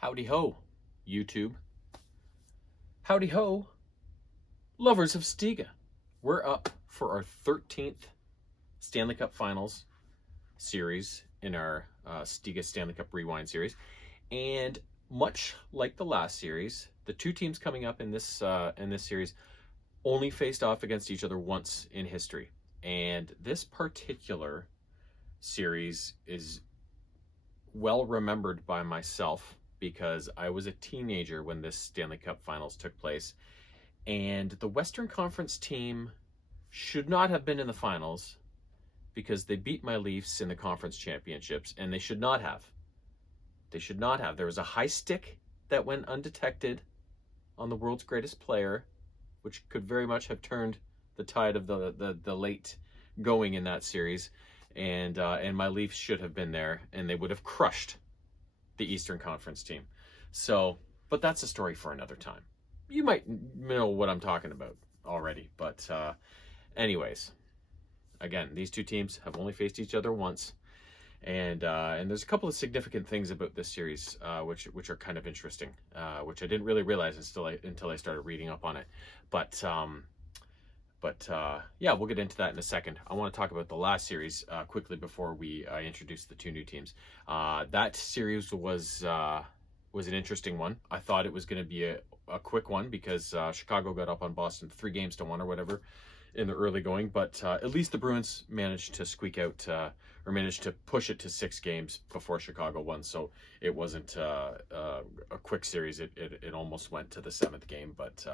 Howdy ho, YouTube. Howdy ho, lovers of Stiga. We're up for our 13th Stanley Cup Finals series in our Stiga Stanley Cup Rewind series. And much like the last series, the two teams coming up in this series only faced off against each other once in history. And this particular series is well remembered by myself because I was a teenager when this Stanley Cup Finals took place, and the Western Conference team should not have been in the finals because they beat my Leafs in the conference championships, and they should not have. They should not have. There was a high stick that went undetected on the world's greatest player, which could very much have turned the tide of the late going in that series, and my Leafs should have been there, and they would have crushed the Eastern Conference team. So, but that's a story for another time. You might know what I'm talking about already, but anyways, again, these two teams have only faced each other once, and there's a couple of significant things about this series which are kind of interesting, which I didn't really realize until I started reading up on it. But yeah, we'll get into that in a second. I want to talk about the last series quickly before we introduce the two new teams. That series was an interesting one. I thought it was going to be a quick one because Chicago got up on Boston 3-1 or whatever in the early going, but at least the Bruins managed to squeak out or managed to push it to 6 games before Chicago won. So it wasn't a quick series. It almost went to the 7th game, but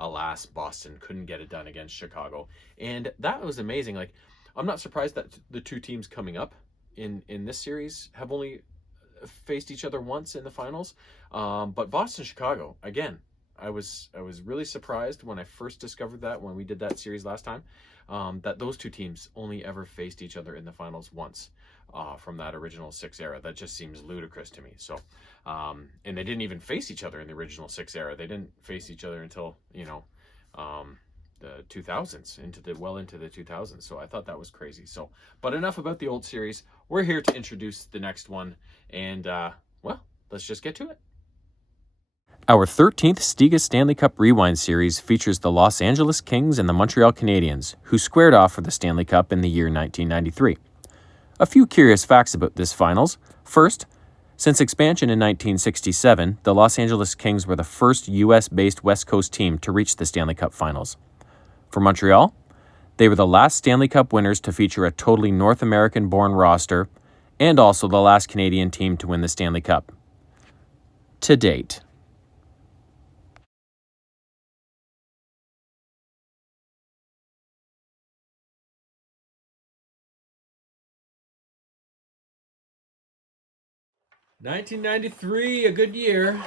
alas, Boston couldn't get it done against Chicago. And that was amazing. Like, I'm not surprised that the two teams coming up in this series have only faced each other once in the finals. But Boston, Chicago, again, I was really surprised when I first discovered that when we did that series last time, that those two teams only ever faced each other in the finals once from that original 6 era. That just seems ludicrous to me. So, and they didn't even face each other in the original 6 era. They didn't face each other until, the 2000s, into the 2000s. So I thought that was crazy. So, but enough about the old series. We're here to introduce the next one, and well, let's just get to it. Our 13th Stiga Stanley Cup Rewind series features the Los Angeles Kings and the Montreal Canadiens, who squared off for the Stanley Cup in the year 1993. A few curious facts about this finals. First, since expansion in 1967, the Los Angeles Kings were the first U.S.-based West Coast team to reach the Stanley Cup Finals. For Montreal, they were the last Stanley Cup winners to feature a totally North American-born roster, and also the last Canadian team to win the Stanley Cup. To date. '93, a good year,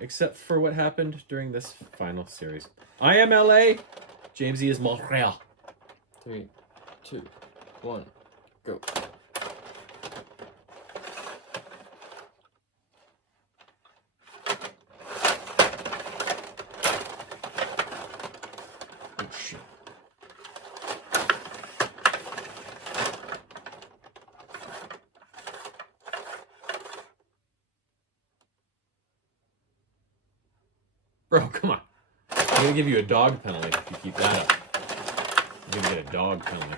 except for what happened during this final series. I am LA. James E is Montreal. 3, 2, 1, go. Oh shit. Bro, come on. I'm gonna give you a dog penalty if you keep that up. You're gonna get a dog penalty.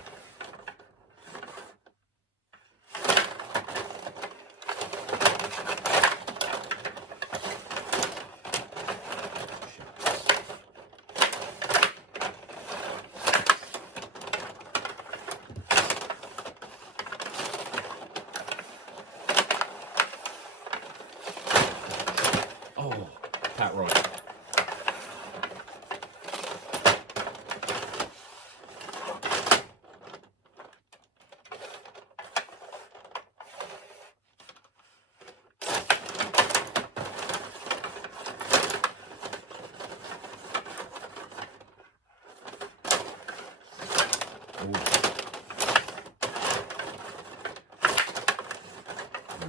Oh, Pat Roy.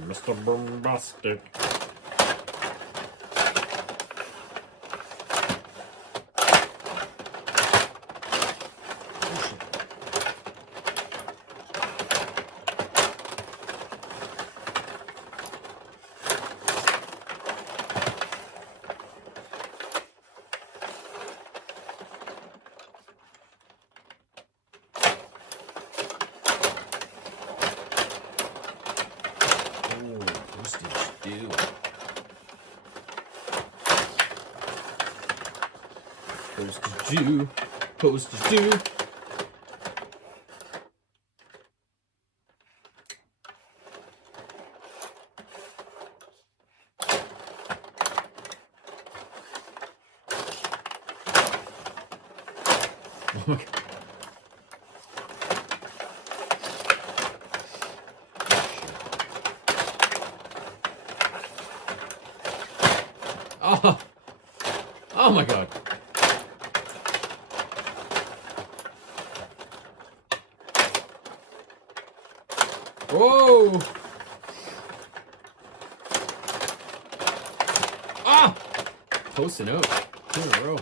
Mr. Bombastic. Postage due. Postage due. Postage due. Oh my God. Oh, oh my God. Whoa. Ah, posting out 2 in a row.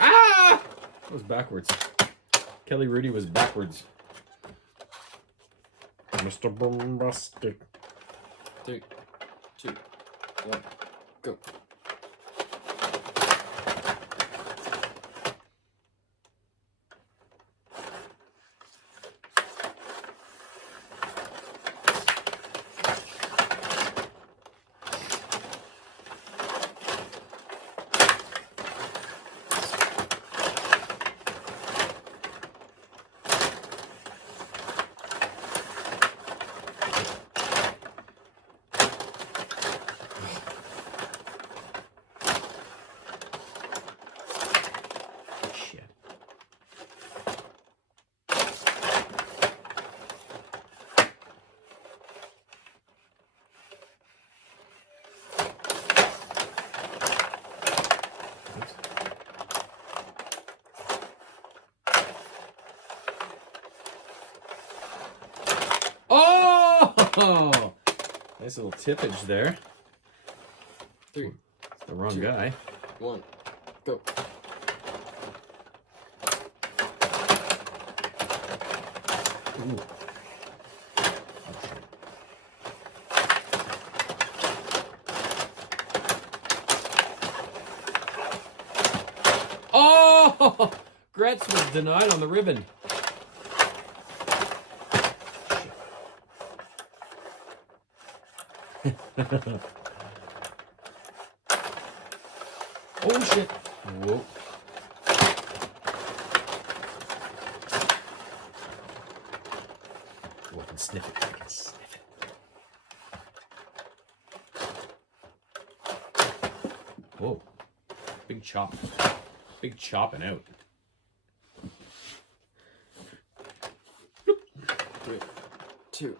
Ah, that was backwards. Kelly Rudy was backwards. Mr. Bombastic. 3, 2, 1, go. Oh! Nice little tippage there. 3. It's the wrong 2, guy. 1, go. Ooh. Oh! Gretz was denied on the ribbon. Oh shit. Whoa. Oh, I can sniff it. I can sniff it. Whoa. Big chop. Big chopping out. 3, 2,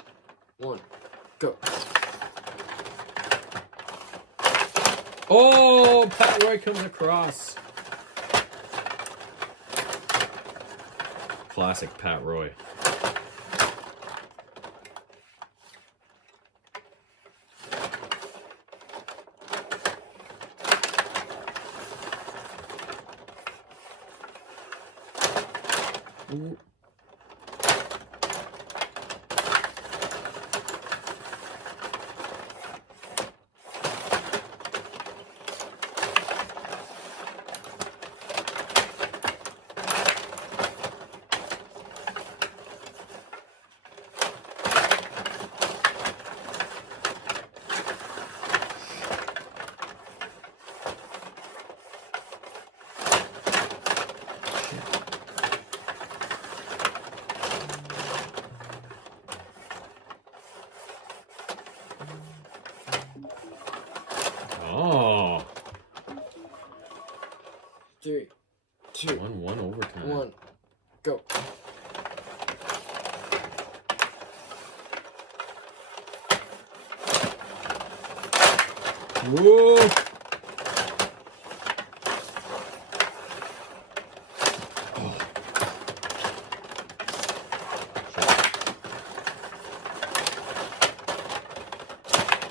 1, go. Oh, Pat Roy comes across. Classic Pat Roy. Ooh. Oh. 3, 2, 1-1 overtime. 1, go. Whoa.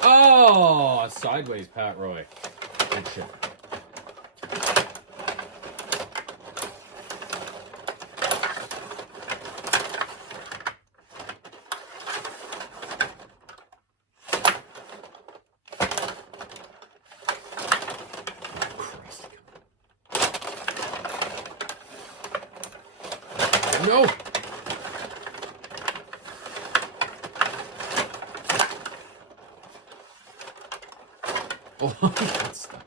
Oh, sideways Pat Roy. Good shit. No. Oh, got stuck.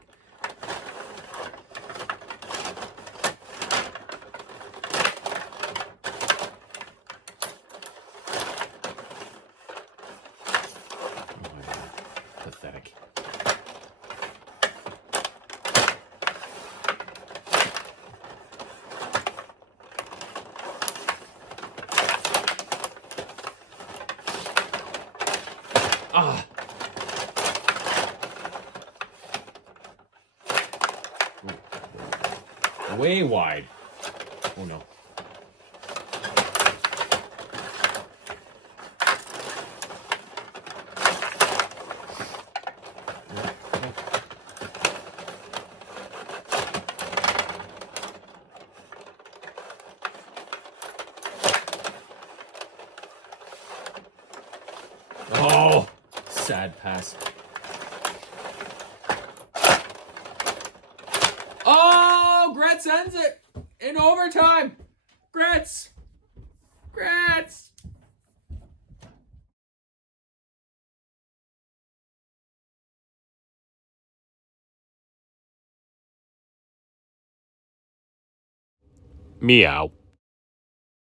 Oh my God. Pathetic. Ah. Ooh. Way wide. Oh no. Oh, sad pass. Oh, Gretz ends it in overtime. Gretz. Gretz. Meow.